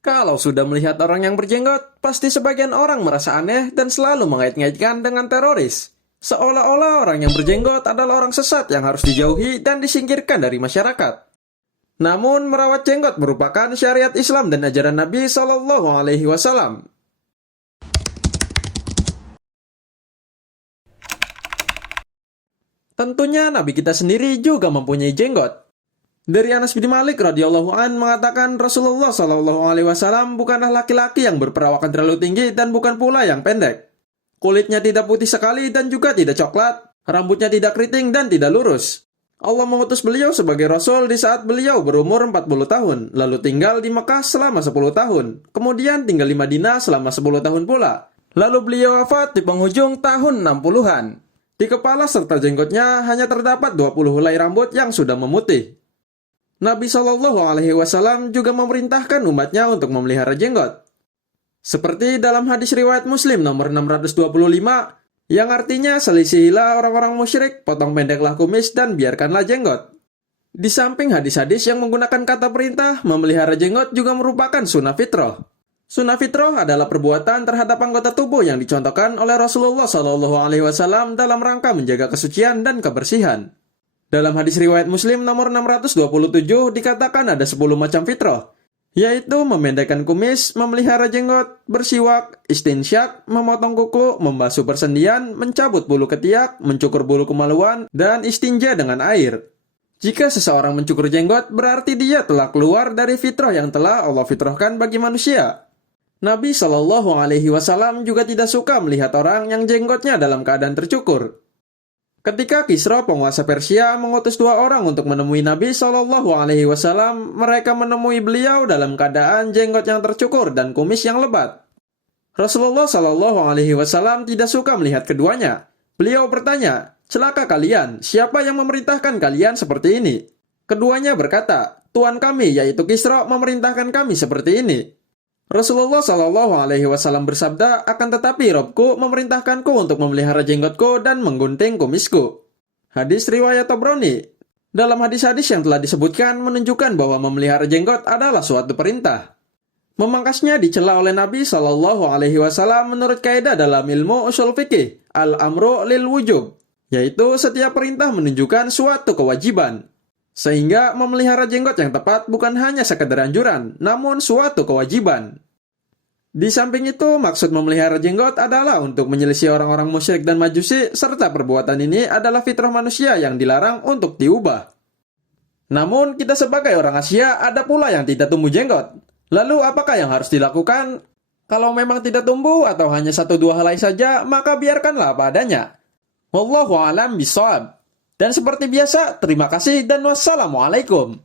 Kalau sudah melihat orang yang berjenggot, pasti sebagian orang merasa aneh dan selalu mengait-ngaitkan dengan teroris. Seolah-olah orang yang berjenggot adalah orang sesat yang harus dijauhi dan disingkirkan dari masyarakat. Namun, merawat jenggot merupakan syariat Islam dan ajaran Nabi Shallallahu Alaihi Wasallam. Tentunya Nabi kita sendiri juga mempunyai jenggot. Dari Anas bin Malik radhiyallahu an mengatakan Rasulullah Shallallahu Alaihi Wasallam bukanlah laki-laki yang berperawakan terlalu tinggi dan bukan pula yang pendek. Kulitnya tidak putih sekali dan juga tidak coklat, rambutnya tidak keriting dan tidak lurus. Allah mengutus beliau sebagai Rasul di saat beliau berumur 40 tahun, lalu tinggal di Mekah selama 10 tahun, kemudian tinggal di Madinah selama 10 tahun pula. Lalu beliau wafat di penghujung tahun 60-an. Di kepala serta jenggotnya hanya terdapat 20 helai rambut yang sudah memutih. Nabi Shallallahu Alaihi Wasallam juga memerintahkan umatnya untuk memelihara jenggot. Seperti dalam hadis riwayat Muslim nomor 625, yang artinya selisihilah orang-orang musyrik, potong pendeklah kumis dan biarkanlah jenggot. Di samping hadis-hadis yang menggunakan kata perintah, memelihara jenggot juga merupakan sunnah fitrah. Sunnah fitrah adalah perbuatan terhadap anggota tubuh yang dicontohkan oleh Rasulullah Shallallahu Alaihi Wasallam dalam rangka menjaga kesucian dan kebersihan. Dalam hadis riwayat Muslim nomor 627 dikatakan ada 10 macam fitrah, yaitu memendekkan kumis, memelihara jenggot, bersiwak, istinsyak, memotong kuku, membasuh persendian, mencabut bulu ketiak, mencukur bulu kemaluan, dan istinja dengan air. Jika seseorang mencukur jenggot, berarti dia telah keluar dari fitrah yang telah Allah fitrahkan bagi manusia. Nabi Shallallahu Alaihi Wasallam juga tidak suka melihat orang yang jenggotnya dalam keadaan tercukur. Ketika Kisra penguasa Persia mengutus 2 orang untuk menemui Nabi Shallallahu Alaihi Wasallam, mereka menemui beliau dalam keadaan jenggot yang tercukur dan kumis yang lebat. Rasulullah Shallallahu Alaihi Wasallam tidak suka melihat keduanya. Beliau bertanya, "Celaka kalian, siapa yang memerintahkan kalian seperti ini?" Keduanya berkata, "Tuan kami yaitu Kisra memerintahkan kami seperti ini." Rasulullah Shallallahu Alaihi Wasallam bersabda, "Akan tetapi Robku memerintahkanku untuk memelihara jenggotku dan menggunting kumisku." Hadis riwayat Tabrani. Dalam hadis-hadis yang telah disebutkan menunjukkan bahwa memelihara jenggot adalah suatu perintah. Memangkasnya dicela oleh Nabi Shallallahu Alaihi Wasallam menurut kaidah dalam ilmu usul fikih, al-amru lil wujub, yaitu setiap perintah menunjukkan suatu kewajiban. Sehingga memelihara jenggot yang tepat bukan hanya sekedar anjuran, namun suatu kewajiban. Di samping itu, maksud memelihara jenggot adalah untuk menyelisih orang-orang musyrik dan majusi, serta perbuatan ini adalah fitrah manusia yang dilarang untuk diubah. Namun, kita sebagai orang Asia ada pula yang tidak tumbuh jenggot. Lalu, apakah yang harus dilakukan? Kalau memang tidak tumbuh atau hanya 1-2 helai saja, maka biarkanlah apa adanya. Wallahu a'lam bishawab. Dan seperti biasa, terima kasih dan wassalamualaikum.